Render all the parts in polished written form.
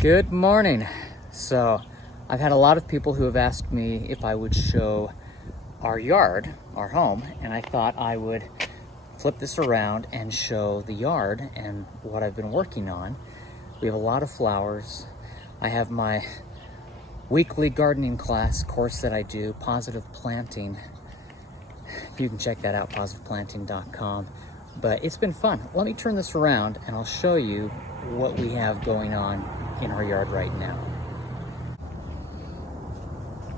Good morning. So I've had a lot of people who have asked me if I would show our yard, our home, and I thought I would flip this around and show the yard and what I've been working on. We have a lot of flowers. I have my weekly gardening class course that I do, Positive Planting. You can check that out, positiveplanting.com. But it's been fun. Let me turn this around and I'll show you what we have going on in our yard right now.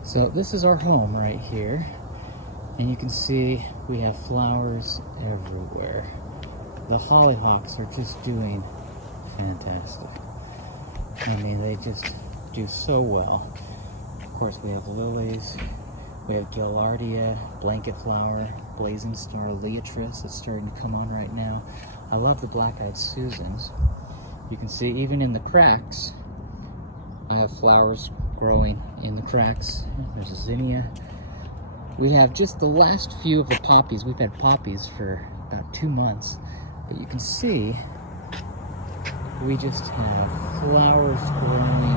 So this is our home right here. And you can see we have flowers everywhere. The hollyhocks are just doing fantastic. I mean, they just do so well. Of course, we have lilies. We have Gaillardia, blanket flower, blazing star, Leotris that's starting to come on right now. I love the black-eyed Susans. You can see even in the cracks, I have flowers growing in the cracks. There's a zinnia. We have just the last few of the poppies. We've had poppies for about 2 months, but you can see we just have flowers growing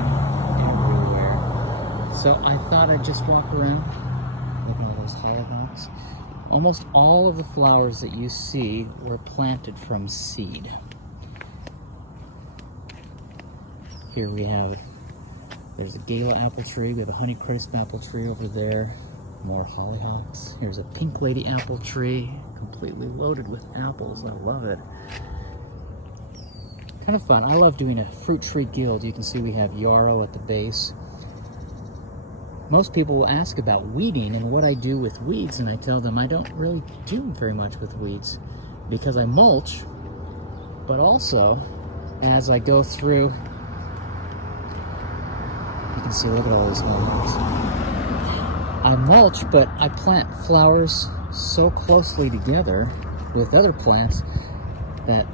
everywhere. So I thought I'd just walk around. Look at all those hollyhocks. Almost all of the flowers that you see were planted from seed. Here we have, there's a Gala apple tree. We have a Honeycrisp apple tree over there. More hollyhocks. Here's a Pink Lady apple tree, completely loaded with apples. I love it. Kind of fun. I love doing a fruit tree guild. You can see we have yarrow at the base. Most people will ask about weeding and what I do with weeds, and I tell them I don't really do very much with weeds because I mulch, but also as I go through, you can see, look at all these hollyhocks. I mulch, but I plant flowers so closely together with other plants that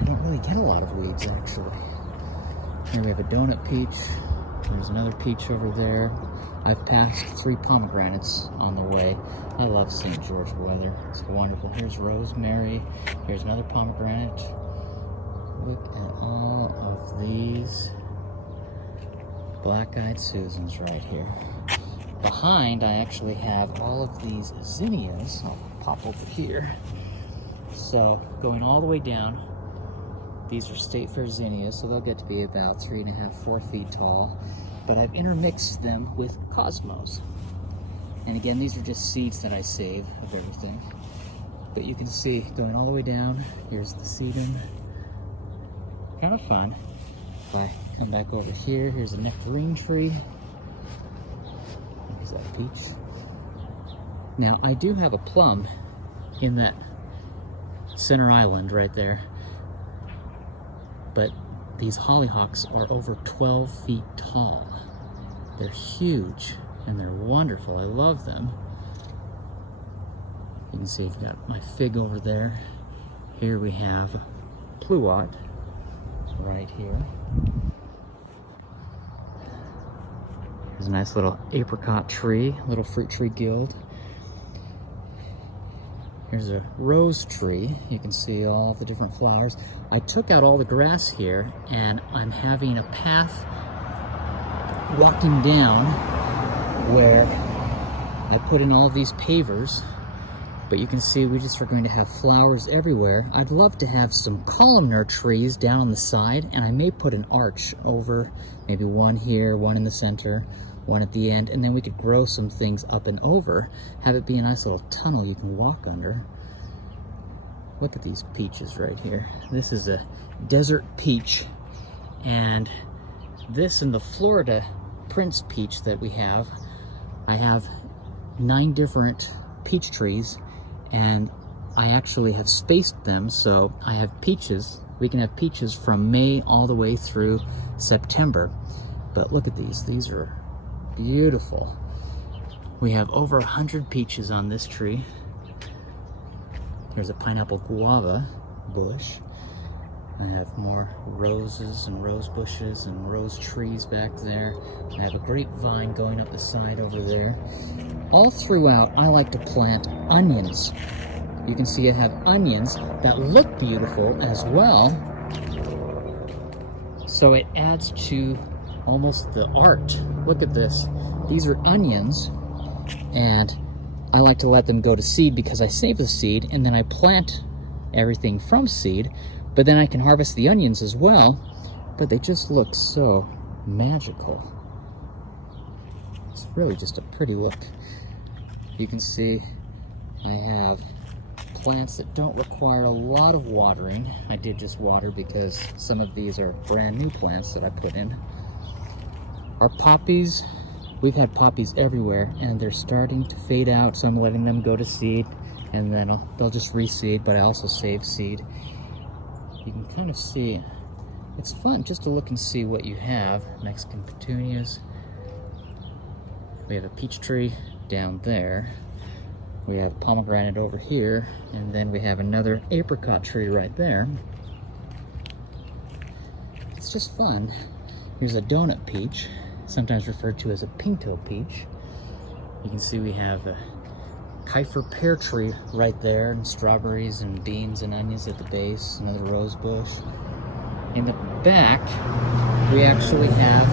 I don't really get a lot of weeds, actually. Here we have a donut peach. There's another peach over there. I've passed 3 pomegranates on the way. I love St. George weather. It's wonderful. Here's rosemary. Here's another pomegranate. Look at all of these black-eyed Susans right here. Behind, I actually have all of these zinnias. I'll pop over here. So, going all the way down, these are State Fair zinnias, so they'll get to be about 3.5, 4 feet tall. But I've intermixed them with cosmos. And again, these are just seeds that I save of everything. But you can see, going all the way down, here's the sedum. Kind of fun. If I come back over here, here's a nectarine tree. There's that peach. Now, I do have a plum in that center island right there. But these hollyhocks are over 12 feet tall. They're huge and they're wonderful. I love them. You can see I've got my fig over there. Here we have pluot right here. There's a nice little apricot tree, little fruit tree guild. Here's a rose tree. You can see all the different flowers. I took out all the grass here and I'm having a path walking down where I put in all of these pavers. But you can see we just are going to have flowers everywhere. I'd love to have some columnar trees down on the side, and I may put an arch over, maybe one here, one in the center, one at the end, and then we could grow some things up and over, have it be a nice little tunnel you can walk under. Look at these peaches right here. This is a desert peach, and this and the Florida Prince peach that we have, I have 9 different peach trees, and I actually have spaced them so I have peaches. We can have peaches from May all the way through September. But look at these are beautiful. We have over 100 peaches on this tree. There's a pineapple guava bush. I have more roses and rose bushes and rose trees back there. I have a grapevine going up the side over there. All throughout, I like to plant onions. You can see I have onions that look beautiful as well. So it adds to almost the art. Look at this. These are onions, and I like to let them go to seed because I save the seed and then I plant everything from seed, but then I can harvest the onions as well. But they just look so magical. It's really just a pretty look. You can see I have plants that don't require a lot of watering. I did just water because some of these are brand new plants that I put in. Our poppies, we've had poppies everywhere and they're starting to fade out, so I'm letting them go to seed and then they'll just reseed, but I also save seed. You can kind of see, it's fun just to look and see what you have. Mexican petunias. We have a peach tree down there. We have pomegranate over here, and then we have another apricot tree right there. It's just fun. Here's a donut peach, sometimes referred to as a pinto peach. You can see we have a Kiefer pear tree right there, and strawberries and beans and onions at the base, another rose bush. In the back, we actually have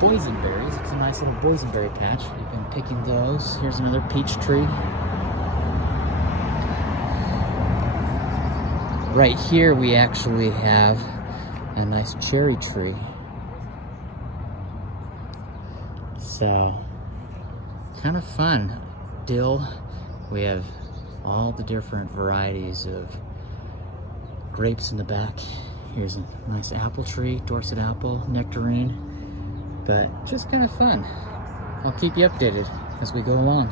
boysenberries. It's a nice little boysenberry patch. We've been picking those. Here's another peach tree. Right here we actually have a nice cherry tree. So, kind of fun. Dill. We have all the different varieties of grapes in the back. Here's a nice apple tree, Dorset apple, nectarine. But just kind of fun. I'll keep you updated as we go along.